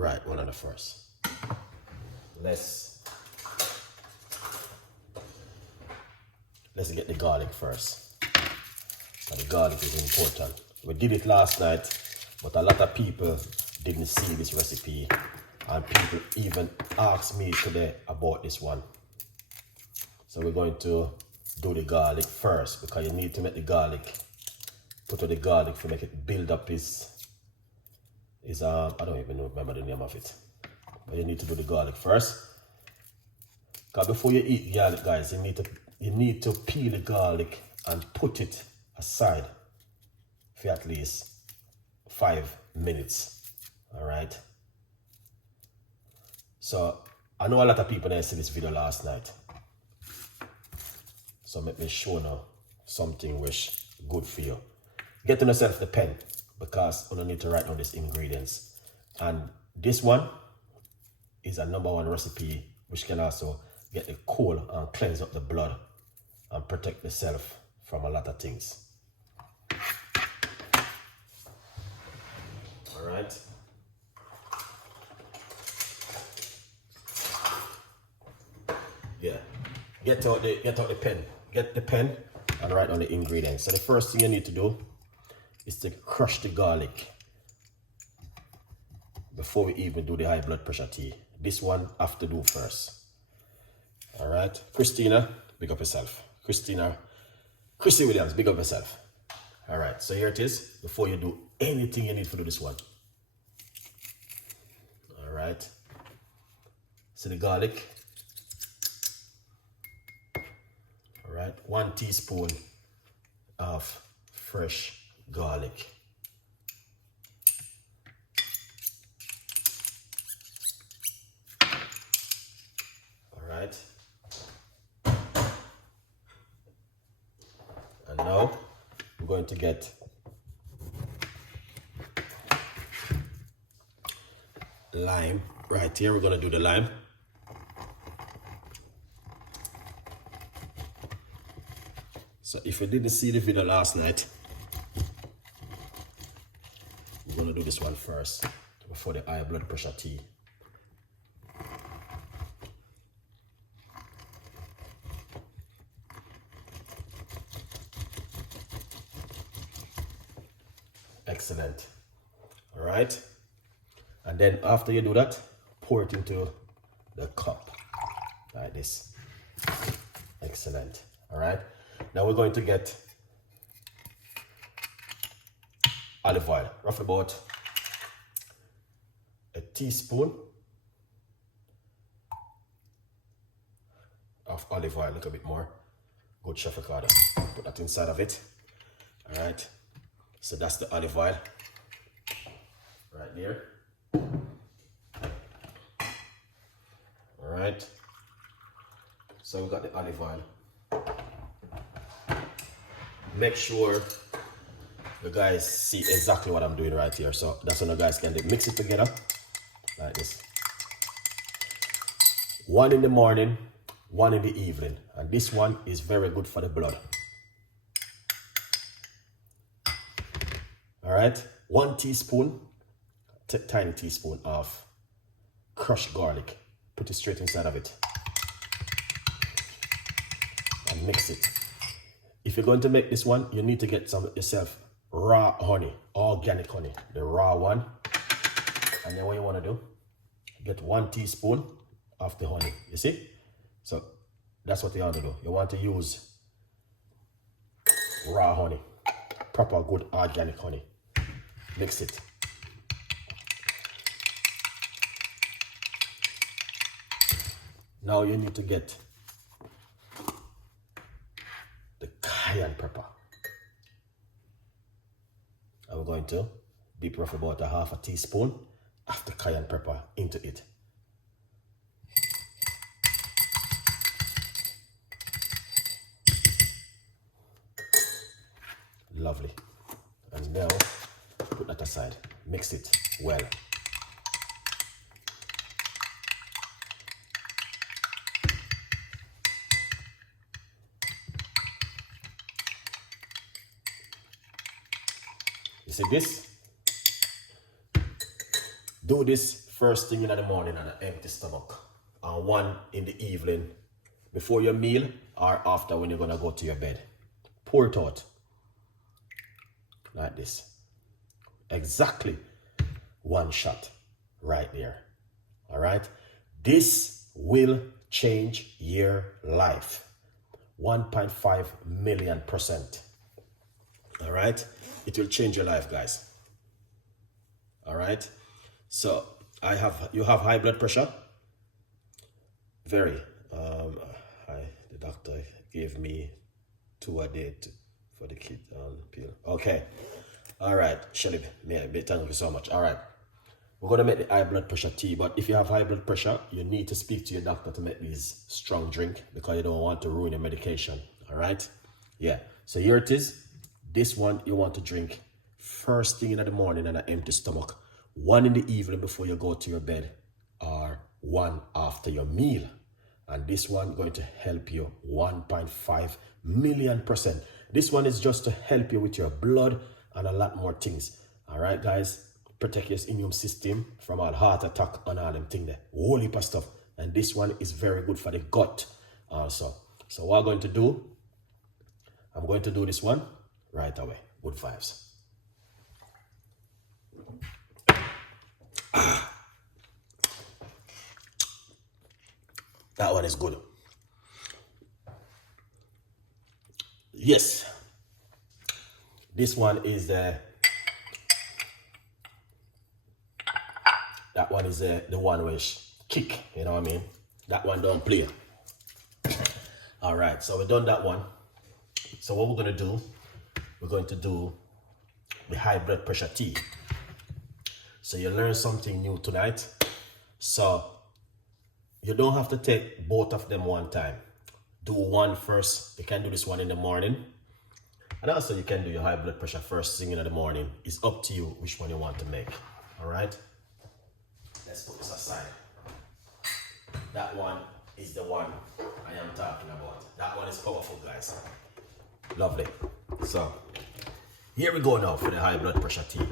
Right, one of the first. Let's get the garlic first. So the garlic is important. We did it last night, but a lot of people didn't see this recipe, and people even asked me today about this one. So we're going to do the garlic first, because you need to make the garlic, put the garlic to make it build up his I don't even remember the name of it. But you need to do the garlic first. Because before you eat garlic, guys, you need to peel the garlic and put it aside for at least 5 minutes. Alright. So I know a lot of people didn't see this video last night. So let me show now something which good for you. Get yourself the pen, because you don't need to write down these ingredients. And this one is a #1 recipe which can also get the cold and cleanse up the blood and protect the self from a lot of things. All right. Yeah. Get out the pen. Get the pen and write down the ingredients. So the first thing you need to do is to crush the garlic before we even do the high blood pressure tea. This one I have to do first. All right, Christina, big up yourself. Chrissy Williams, big up yourself. All right, so here it is. Before you do anything, you need to do this one. All right, so the garlic. All right, 1 teaspoon of fresh garlic. All right. And now we're going to get lime right here. We're going to do the lime. So if you didn't see the video last night, we're going to do this one first before the high blood pressure tea. Excellent. All right. And then after you do that, pour it into the cup like this. Excellent. All right. Now we're going to get olive oil, roughly about a teaspoon of olive oil, a little bit more. Good, Chef Ricardo. Put that inside of it. All right. So that's the olive oil right there. All right. So we got the olive oil. Make sure you guys see exactly what I'm doing right here. So that's when you guys can mix it together like this. 1 in the morning, 1 in the evening. And this one is very good for the blood. All right, 1 teaspoon, tiny teaspoon of crushed garlic. Put it straight inside of it and mix it. If you're going to make this one, you need to get some yourself raw honey, organic honey, the raw one. And then what you want to do, get 1 teaspoon of the honey, you see? So that's what you want to do. You want to use raw honey, proper good organic honey. Mix it. Now you need to get the cayenne pepper. I'm going to dip roughly about 1/2 teaspoon of the cayenne pepper into it. Lovely. And now put that aside. Mix it well. You see this? Do this first thing in the morning on an empty stomach, and one in the evening before your meal or after when you're gonna go to your bed. Pour it out like this. Exactly one shot right there. All right, this will change your life 1.5 million%. All right, it will change your life, guys. All right, so you have high blood pressure. Very. The doctor gave me 2 a day for the kid pill. Okay. All right, Shelly, thank you so much. All right, we're gonna make the high blood pressure tea, but if you have high blood pressure, you need to speak to your doctor to make these strong drink because you don't want to ruin your medication. All right, yeah. So here it is. This one you want to drink first thing in the morning on an empty stomach, one in the evening before you go to your bed, or one after your meal. And this one going to help you 1.5 million%. This one is just to help you with your blood and a lot more things. All right, guys, protect your immune system from all heart attack and all them things there. Whole heap of stuff. And this one is very good for the gut also. So what I'm going to do, I'm going to do this one right away. Good vibes. That one is good. Yes. This one is that one is the one which kick, you know what I mean? That one don't play. All right, so we've done that one. So what we're going to do, we're going to do the high blood pressure tea. So you learn something new tonight. So you don't have to take both of them one time. Do one first. You can do this one in the morning. And also you can do your high blood pressure first thing in the morning. It's up to you which one you want to make. All right? Let's put this aside. That one is the one I am talking about. That one is powerful, guys. Lovely. So here we go now for the high blood pressure tea.